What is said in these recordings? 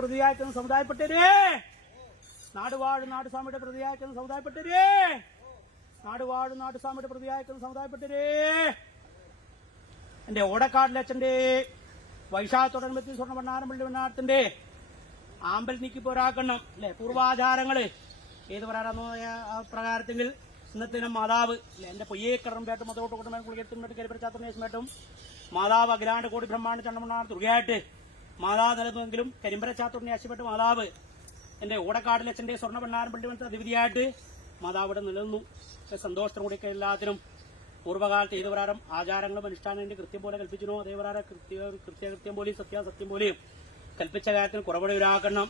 പ്രതിയായിരിക്കുന്ന സമുദായപ്പെട്ടവരെ, നാടുവാഴും നാട്ടുസ്വാമിയുടെ പ്രതിയായിരിക്കുന്ന സമുദായപ്പെട്ടവരെ, നാടുവാഴും നാട്ടുസ്വാമിയുടെ പ്രതിയായിരിക്കുന്ന സമുദായപ്പെട്ടവരെ, എന്റെ ഓടക്കാട്ടിലച്ഛന്റെ വൈശാഖത്തോടനുബന്ധിച്ച് സ്വർണ്ണഭണ്ണാരം വെള്ളിവണ്ണാരത്തിന്റെ ആമ്പൽ നീക്കി പോരാക്കണം അല്ലെ പൂർവാചാരങ്ങള് ഏത് പറയാനോ പ്രകാരത്തെങ്കിൽ ഇന്നത്തെ മാതാവ് അല്ലെ എന്റെ പൊയ്യേക്കടം വേട്ടും മതോട്ട് കൊണ്ടും കുളിയെത്തും കരിമ്പരച്ചാത്തനേശം മാതാവ് അഖിലാണ്ട് കോടി ബ്രഹ്മാണ്ട് ചണ്ടമണ്ണാർ ദുർഗയായിട്ട് മാതാവ് നിലനിന്നെങ്കിലും കരിമ്പരച്ചാത്തോടിനെ ആശയപ്പെട്ട് മാതാവ് എന്റെ ഓടക്കാട്ടിലച്ഛന്റെ സ്വർണ്ണഭണ്ണാരം വെള്ളിവണ്ണ അധിപതിയായിട്ട് മാതാവ് ഇവിടെ നിലനിന്നു. സന്തോഷത്തോടു കൂടി എല്ലാത്തിനും പൂർവ്വകാലത്ത് ഏത് പ്രകാരം ആചാരങ്ങളും അനുഷ്ഠാനത്തിന്റെ കൃത്യം പോലെ കൽപ്പിച്ചിരുന്നു അതേപ്രകാരം കൃത്യം പോലെയും സത്യാസത്യം പോലെയും കൽപ്പിച്ച കാര്യത്തിന് കുറവുകളാക്കണം.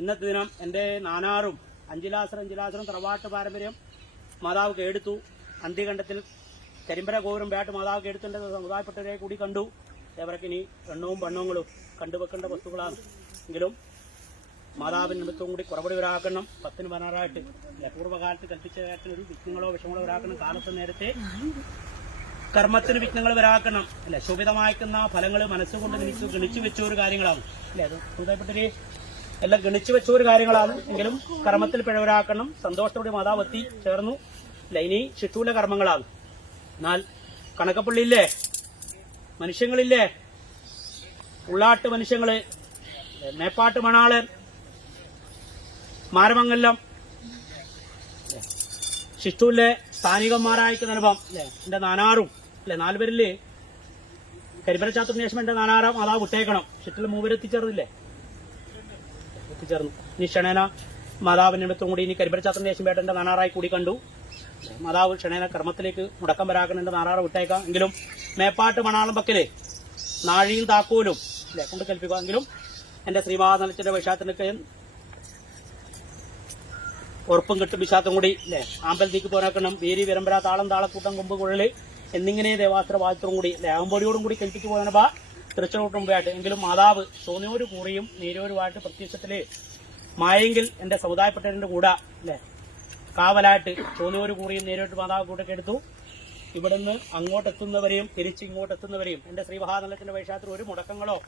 ഇന്നത്തെ ദിനം എന്റെ നാനാറും അഞ്ചിലാസരം തറവാട്ട് പാരമ്പര്യം മാതാവ് കേടുത്തു. അന്ത്യകണ്ഠത്തിൽ കരിമ്പര ഗോപുരം വേട്ട് മാതാവ് കേടുത്തിന്റെ സമുദായപ്പെട്ടവരെ കൂടി കണ്ടു. അവർക്ക് ഇനി എണ്ണവും വണ്ണങ്ങളും കണ്ടുവെക്കേണ്ട വസ്തുക്കളാണ്. എങ്കിലും മാതാവിന്റെ നിമിത്തവും കൂടി കുറവുകളാക്കണം. 10-16 പൂർവ്വകാലത്ത് കൽപ്പിച്ച കാര്യത്തിന് ഒരു വിഘ്നങ്ങളോ വിഷമങ്ങളോ വരാക്കണം. കാലത്ത് നേരത്തെ കർമ്മത്തിന് വിഘ്നങ്ങൾ വരാക്കണം അല്ലെ. ശോഭിതമായിരിക്കുന്ന ഫലങ്ങൾ മനസ്സുകൊണ്ട് ഗണിച്ചു വെച്ച ഒരു കാര്യങ്ങളാണ് അല്ലെ. അത് സമുദായപ്പെട്ടവരെ എല്ലാം ഗണിച്ചു വെച്ച ഒരു കാര്യങ്ങളാണ്. എങ്കിലും കർമ്മത്തിൽ പിഴവരാക്കണം. സന്തോഷത്തോടെ മാതാവ് എത്തി ചേർന്നു അല്ലെ. ഇനി ശിഷ്ടൂല കർമ്മങ്ങളാണ്. എന്നാൽ കണക്കപ്പള്ളിയില്ലേ, മനുഷ്യങ്ങളില്ലേ, ഉള്ളാട്ട് മനുഷ്യങ്ങള്, മേപ്പാട്ട് മണാളൻ, മാരമംഗലം ശിഷ്ടൂരിലെ സ്ഥാനികന്മാരായിരിക്കുന്ന അനുഭവം അല്ലെ. എന്റെ നാനാറും അല്ലെ 4 പേരില് കരിമ്പരച്ചാത്തത്തിന് ശേഷം എന്റെ നാനാറാം മാതാവ് വിട്ടേക്കണം. ശിഷ്ടൂരിൽ 3 പേര് എത്തിച്ചേർന്നില്ലേ, എത്തിച്ചേർന്നു. ഇനി ക്ഷണേന മാതാവിന്റെ നിമിത്തം കൂടി ഇനി കരിമ്പരച്ചാത്തത്തിന് ശേഷം വേട്ടന്റെ നാനാറായി കൂടി കണ്ടു. മാതാവ് ക്ഷണേന കർമ്മത്തിലേക്ക് മുടക്കം വരാക്കണം. എന്റെ നാനാറ വിട്ടേക്കാം. എങ്കിലും മേപ്പാട്ട് മണാളം പക്കല് നാഴിയും താക്കോലും അല്ലെ കൊണ്ട് കൽപ്പിക്കുക. എങ്കിലും എന്റെ ശ്രീമാനലത്തിന്റെ വൈശാഖത്തിനൊക്കെ ഉറപ്പും കിട്ടും വിശാഖം കൂടി അല്ലെ. ആമ്പലത്തേക്ക് പോരാക്കണം. വേരി വിരമ്പര താളം താളക്കൂട്ടം കൊമ്പ് കുഴല് എന്നിങ്ങനെ ദേവാസ്ത്ര വാചത്വം കൂടി അല്ലെ ആമ്പൊടിയോടും കൂടി കൽപ്പിച്ചു പോകാനപ്പാ തിരുച്ചോട്ടുമ്പോഴായിട്ട്. എങ്കിലും മാതാവ് സോനിയോര് കൂറിയും നീരോരുമായിട്ട് പ്രത്യക്ഷത്തില് മായെങ്കിൽ എന്റെ സമുദായപ്പെട്ടവരുടെ കൂടെ അല്ലെ കാവലായിട്ട് സോനിയോര് കൂറിയും നീരോട്ട് മാതാവ് കൂട്ടൊക്കെ എടുത്തു. ഇവിടുന്ന് അങ്ങോട്ടെത്തുന്നവരെയും തിരിച്ചിങ്ങോട്ടെത്തുന്നവരെയും എന്റെ ശ്രീമഹാനലത്തിന്റെ വൈശാഖത്തിൽ ഒരു മുടക്കങ്ങളോ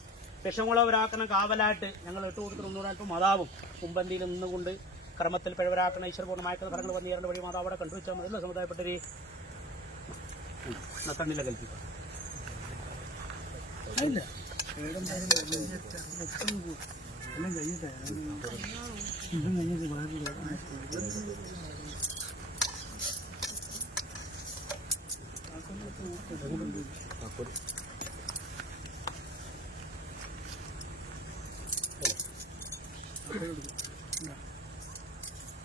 വിഷങ്ങളോ വരാക്കണം കാവലായിട്ട് ഞങ്ങൾ ഇട്ടുകൊടുത്തിട്ട് മാതാവും മുമ്പന്തിയിൽ നിന്നുകൊണ്ട് കർമ്മത്തിൽ പിഴവരാക്കണ ഈശ്വരപൂർണ്ണമായിട്ടുള്ള ഫലങ്ങൾ വന്നേറേണ്ട വഴി മാതാവ് അവിടെ കണ്ടുവച്ചാൽ മതി. സമുദായപ്പെട്ടൊരു കണ്ണില കൽപ്പിക്കുക.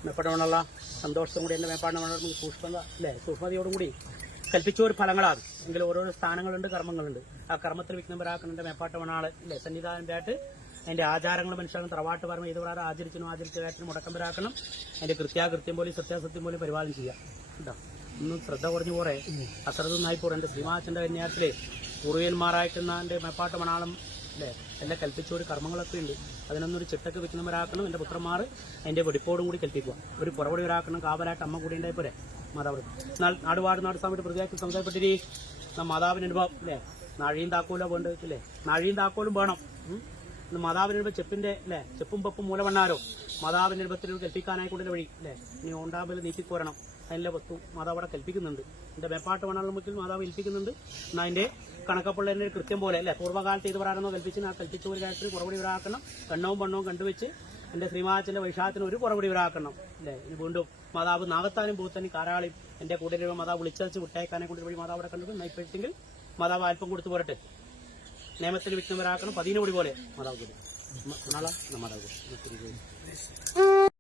മേപ്പാടുള്ള സന്തോഷത്തും കൂടി എന്റെ മേപ്പാടിന് സൂക്ഷ്മത അല്ലെ സൂക്ഷ്മതയോടും കൂടി കൽപ്പിച്ച ഒരു ഫലങ്ങളാണ്. എങ്കിലും ഓരോരോ സ്ഥാനങ്ങളുണ്ട്, കർമ്മങ്ങളുണ്ട്. ആ കർമ്മത്തിൽ വിഘ്നം വരാക്കണ മേപ്പാട്ട് മണാള് അല്ലെ സന്നിധാനത്തായിട്ട് അതിന്റെ ആചാരങ്ങളും മനുഷ്യരും തറവാട്ട് പറഞ്ഞ ഏത് പ്രകാരം ആചരിച്ച കാര്യത്തിന് മുടക്കം വരാക്കണം. അതിന്റെ കൃത്യാകൃത്യം പോലും സത്യാസത്യം പോലും പരിപാലനം ചെയ്യാം കേട്ടോ. ഒന്നും ശ്രദ്ധ കുറഞ്ഞു പോറെ അശ്രദ്ധ ഒന്നായി പോറെ. എന്റെ ശ്രീമാച്ചന്റെ കന്യാസത്തിലെ പൂർവ്വന്മാരായിട്ടുന്ന എന്റെ മേപ്പാട്ട് മണാളം അല്ലെ എല്ലാം കൽപ്പിച്ച ഒരു കർമ്മങ്ങളൊക്കെ ഉണ്ട്. അതിനൊന്നൊരു ചിട്ടക്ക് വിഘ്നവരാക്കണം. എന്റെ പുത്രന്മാർ അതിന്റെ വെടിപ്പോടും കൂടി കൽപ്പിക്കുക. ഒരു പുറപടി വരാക്കണം. കാവലായിട്ട് അമ്മ കൂടി ഉണ്ടായി പോരെ മാതാവ്. എന്നാൽ നാടുവാട് നാടുസ്വാമിയുടെ പ്രതിയാക്കി സംസാരപ്പെട്ടിരി മാതാവിന് അനുഭവം അല്ലെ. നാഴിയും താക്കോലോ വേണ്ട വെച്ചില്ലേ, നാഴിയും താക്കോലും വേണം. മാതാവിന് അനുഭവം ചെപ്പിന്റെ അല്ലെ ചെപ്പും പപ്പും മൂലവണ്ണാരോ മാതാവിന്റെ അനുഭവത്തിൽ കൽപ്പിക്കാനായി കൊണ്ടുള്ള വഴി അല്ലെ. ഇനി ഓണ്ടാമ്പൽ നീക്കിപ്പോരണം. അതിന്റെ വസ്തു മാതാവ് അവിടെ കൽപ്പിക്കുന്നുണ്ട്. എന്റെ മേപ്പാട്ട് മണാളം മുക്കിൽ മാതാവ് ഏൽപ്പിക്കുന്നുണ്ട്. എന്നാൽ അതിന്റെ കണക്കപ്പുള്ളതിന്റെ കൃത്യം പോലെ അല്ലെ പൂർവ്വകാലത്ത് ഇത് പറയാനോ കൽപ്പിച്ച് ആ കൽപ്പിച്ച ഒരു കാര്യത്തിന് പുറപടി വരാക്കണം. കണ്ണവും പണ്ണവും കണ്ടുവെച്ച് എന്റെ ശ്രീമാച്ചന്റെ വൈശാഖത്തിന് ഒരു പുറപടി വരാക്കണം അല്ലെ. ഇനി വീണ്ടും മാതാവ് നാഗത്താനും പൂത്തനും കാരാളിയും എന്റെ കൂടെ മാതാവ് വിളിച്ചു വിട്ടയക്കാനെ കൊണ്ട് വഴി മാതാവ് അവിടെ കണ്ടത് നയിപ്പെട്ടിങ്കിൽ മാതാവ് അല്പം കൊടുത്തു പോരട്ടെ. നിയമത്തിൽ വിഘ്നം വരാക്കണം. 10 കോടി പോലെ മാതാവ് മാതാവ്